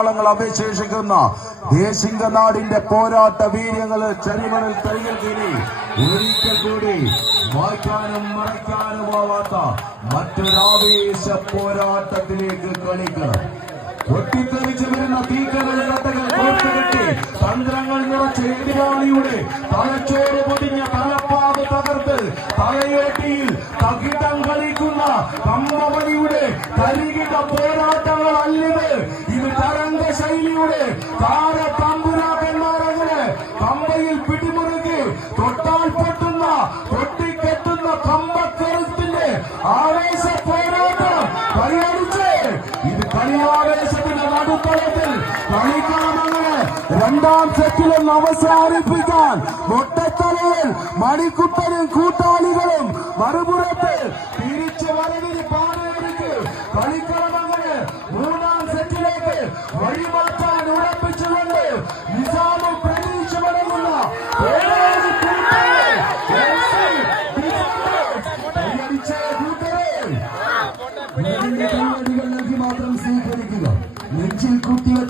ങ്ങൾ അവശേഷിക്കുന്ന ദേശിംഗനാടിന്റെ പോരാട്ട വീര്യങ്ങൾ ചരിമണിൽ തൈകൾ കീറി ഒരിക്കൽ കൂടി വായിക്കാനും മറയ്ക്കാനുമാവാത്ത മറ്റൊരാവേശ പോരാട്ടത്തിലേക്ക് കളിക്കണം. പൊട്ടിത്തെറിച്ച് വരുന്ന തീക്കകൾ കട്ടകൾ കോർത്തുകെട്ടി തന്ത്രങ്ങൾ നിറച്ച എതിരാളിയുടെ തലച്ചോറ് പൊതിഞ്ഞ തലപ്പാത് തകർത്ത് തലയോട്ടിയിൽ തകിടം കളിക്കുന്ന കമ്മവലിയുടെ തരികിട തരംഗ ശൈലിയുടെ താര തമ്പുരാക്കന്മാരങ്ങനെ കമ്പയിൽ പിടിമുറുക്കി തൊട്ടാൽ പൊട്ടുന്ന പൊട്ടിക്കെട്ടുന്ന കമ്പക്കരുത്തിന്റെ ആവേശ പോരാട്ടം പരിഹരിച്ച് ഇത് കളിയാവേശത്തിന്റെ നടുത്തളത്തിൽ കളിക്കാമെന്ന് രണ്ടാം സെറ്റിലും അവസാനിപ്പിക്കാൻ മൊട്ടത്തലയിൽ മണിക്കുട്ടനും കൂട്ടാളികളും മറുപുറത്ത് തിരിച്ചു വരവിന് പാടേക്ക് കളിക്കണമെന്ന് മൂന്നാം സെറ്റിലേക്ക് വഴിമാറ്റാൻ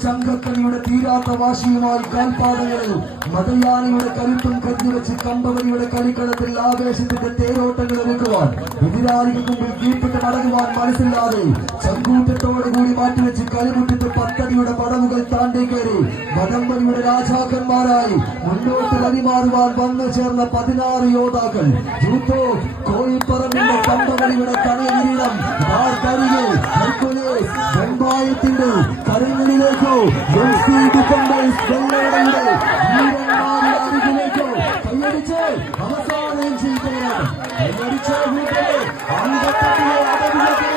കുത്തിവെച്ച അങ്കക്കണിയുടെ തീരാത്ത വാശിയുമായി കാൽപാദങ്ങളിൽ മതയാനയുടെ കരുത്തും കരുതിവെച്ച് കമ്പവരിയുടെ കളിക്കളത്തിൽ ആവേശത്തിന്റെ തേരോട്ടങ്ങൾ ഒരുക്കുവാൻ എതിരാളികൾക്ക് മുമ്പിൽ കീഴ്പ്പെട്ട് മടങ്ങുവാൻ മനസ്സില്ലാതെ ചങ്കൂറ്റത്തോടു കൂടി മാറ്റിവെച്ച് കളിമുറ്റത്ത് പത്തടിയുടെ പടവുകൾ താണ്ടി കയറി വടംവലിയുടെ രാജാക്കന്മാരായി മുന്നോട്ട് വഴിമാറുവാൻ വന്നു ചേർന്ന പതിനാറ് യോദ്ധാക്കൾ. യൂത്തോ കോഴിപ്പറമ്പിന്റെ കമ്പവലിയുടെ കണകിരീടം കരങ്ങളിലേക്കോ എം സി ഡിഫൻഡേഴ്സ് വെള്ളയുടെ കൈയടിച്ച് അവസാനം ചെയ്യുകയാണ് കൈയടിച്ച വീട്ടിലെ അങ്കത്തട്ടിലെ അടവിലൊക്കെ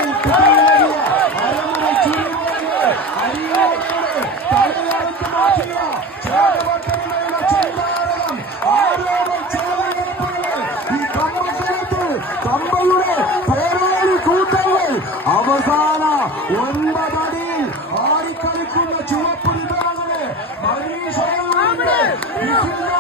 Thank.